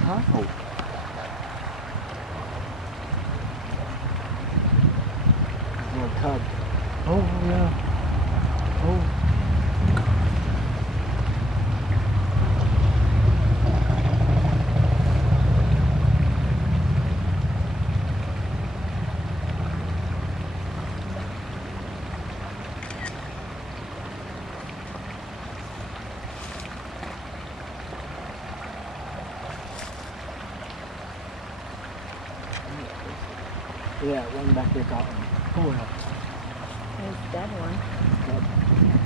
Huh? Oh. There's a little cub. Oh, yeah. Oh. Yeah, one back there got him. Oh, yeah. There's that one. Cub.